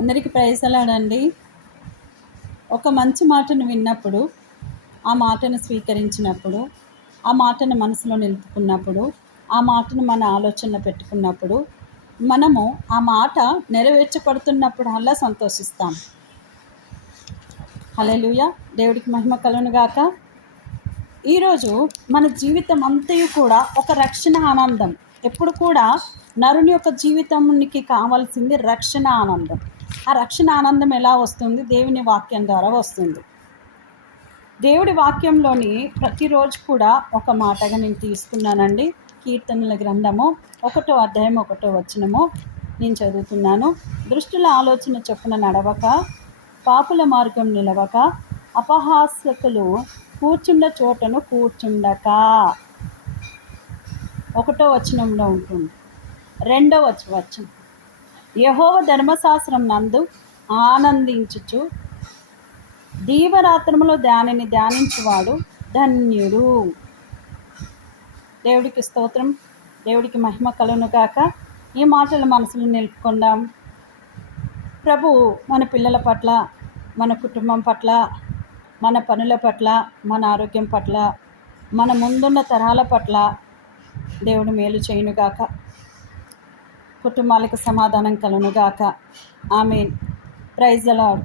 అందరికీ ప్రైజ్లాడండి. ఒక మంచి మాటను విన్నప్పుడు, ఆ మాటను స్వీకరించినప్పుడు, ఆ మాటను మనసులో నిలుపుకున్నప్పుడు, ఆ మాటను మన ఆలోచనలో పెట్టుకున్నప్పుడు, మనము ఆ మాట నెరవేర్చబడుతున్నప్పుడల్లా సంతోషిస్తాం. హల్లెలూయా! దేవుడికి మహిమ కలుగును గాక. ఈరోజు మన జీవితం అంతయు కూడా ఒక రక్షణ ఆనందం. ఎప్పుడు కూడా నరుని యొక్క జీవితానికి కావాల్సింది రక్షణ ఆనందం. ఆ రక్షణ ఆనందం ఎలా వస్తుంది? దేవుని వాక్యం ద్వారా వస్తుంది. దేవుడి వాక్యంలోని ప్రతిరోజు కూడా ఒక మాటగా నేను తీసుకున్నానండి. కీర్తనల గ్రంథము 1వ అధ్యాయం 1వ వచనము నేను చదువుతున్నాను. దుష్టుల ఆలోచన చొప్పున నడవక, పాపుల మార్గం నిలవక, అపహాసకులు కూర్చున్న చోటను కూర్చుండక. 1వ వచనంలో ఉంటుంది. 2వ వచనం, యెహోవా ధర్మశాస్త్రం నందు ఆనందించుచు దీవరాత్రములో దానిని ధ్యానించువాడు ధన్యుడు. దేవుడికి స్తోత్రం, దేవుడికి మహిమ కలుగును గాక. ఈ మాటలు మనసులో నిలుపుకుందాం. ప్రభు మన పిల్లల పట్ల, మన కుటుంబం పట్ల, మన పనుల పట్ల, మన ఆరోగ్యం పట్ల, మన ముందున్న తరాల పట్ల దేవుడు మేలు చేయునుగాక. కుటుంబాలకు సమాధానం కలుగునుగాక. ఆమేన్. Praise the lord.